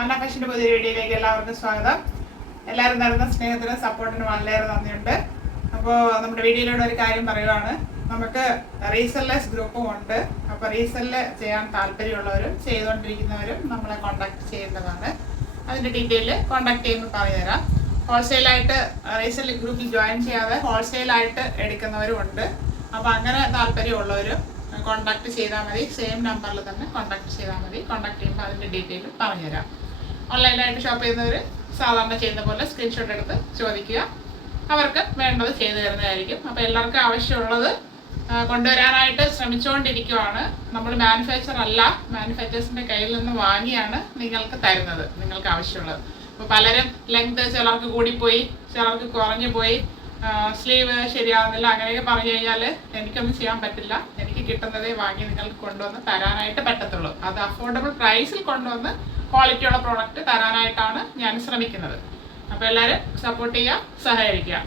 അന്ന ഫാഷൻ്റെ പുതിയ വീഡിയോയിലേക്ക് എല്ലാവർക്കും സ്വാഗതം. എല്ലാവരും തരുന്ന സ്നേഹത്തിനും സപ്പോർട്ടിനും വളരെ നന്ദിയുണ്ട്. അപ്പോൾ നമ്മുടെ വീഡിയോയിലൂടെ ഒരു കാര്യം പറയുവാണ്. നമുക്ക് റീസെല്ലേഴ്സ് ഗ്രൂപ്പും ഉണ്ട്. അപ്പോൾ റീസെല്ല് ചെയ്യാൻ താല്പര്യമുള്ളവരും ചെയ്തുകൊണ്ടിരിക്കുന്നവരും നമ്മളെ കോൺടാക്ട് ചെയ്യേണ്ടതാണ്. അതിൻ്റെ ഡീറ്റെയിൽ കോൺടാക്ട് ചെയ്യുമ്പോൾ പറഞ്ഞുതരാം. ഹോൾസെയിലായിട്ട് റീസെല് ഗ്രൂപ്പിൽ ജോയിൻ ചെയ്യാതെ ഹോൾസെയിലായിട്ട് എടുക്കുന്നവരും ഉണ്ട്. അപ്പോൾ അങ്ങനെ താല്പര്യമുള്ളവരും കോൺടാക്ട് ചെയ്താൽ മതി. സെയിം നമ്പറിൽ തന്നെ കോൺടാക്ട് ചെയ്താൽ മതി. കോൺടാക്ട് ചെയ്യുമ്പോൾ അതിൻ്റെ ഡീറ്റെയിൽ പറഞ്ഞുതരാം. ഓൺലൈനായിട്ട് ഷോപ്പ് ചെയ്യുന്നവർ സാധാരണ ചെയ്യുന്ന പോലെ സ്ക്രീൻഷോട്ട് എടുത്ത് ചോദിക്കുക. അവർക്ക് വേണ്ടത് ചെയ്തു തരുന്നതായിരിക്കും. അപ്പോൾ എല്ലാവർക്കും ആവശ്യമുള്ളത് കൊണ്ടുവരാനായിട്ട് ശ്രമിച്ചുകൊണ്ടിരിക്കുകയാണ്. നമ്മൾ മാനുഫാക്ചർ അല്ല, മാനുഫാക്ചേഴ്സിൻ്റെ കയ്യിൽ നിന്ന് വാങ്ങിയാണ് നിങ്ങൾക്ക് തരുന്നത്, നിങ്ങൾക്ക് ആവശ്യമുള്ളത്. അപ്പോൾ പലരും ലെങ്ത് ചിലർക്ക് കൂടിപ്പോയി, ചിലർക്ക് കുറഞ്ഞു പോയി, സ്ലീവ് ശരിയാവുന്നില്ല, അങ്ങനെയൊക്കെ പറഞ്ഞു കഴിഞ്ഞാൽ എനിക്കൊന്നും ചെയ്യാൻ പറ്റില്ല. എനിക്ക് കിട്ടുന്നതേ വാങ്ങി നിങ്ങൾക്ക് കൊണ്ടുവന്ന് തരാനായിട്ട് പറ്റത്തുള്ളൂ. അത് അഫോർഡബിൾ പ്രൈസിൽ കൊണ്ടുവന്ന് ക്വാളിറ്റിയുള്ള പ്രോഡക്റ്റ് തരാനായിട്ടാണ് ഞാൻ ശ്രമിക്കുന്നത്. അപ്പോൾ എല്ലാവരും സപ്പോർട്ട് ചെയ്യുക, സഹകരിക്കുക.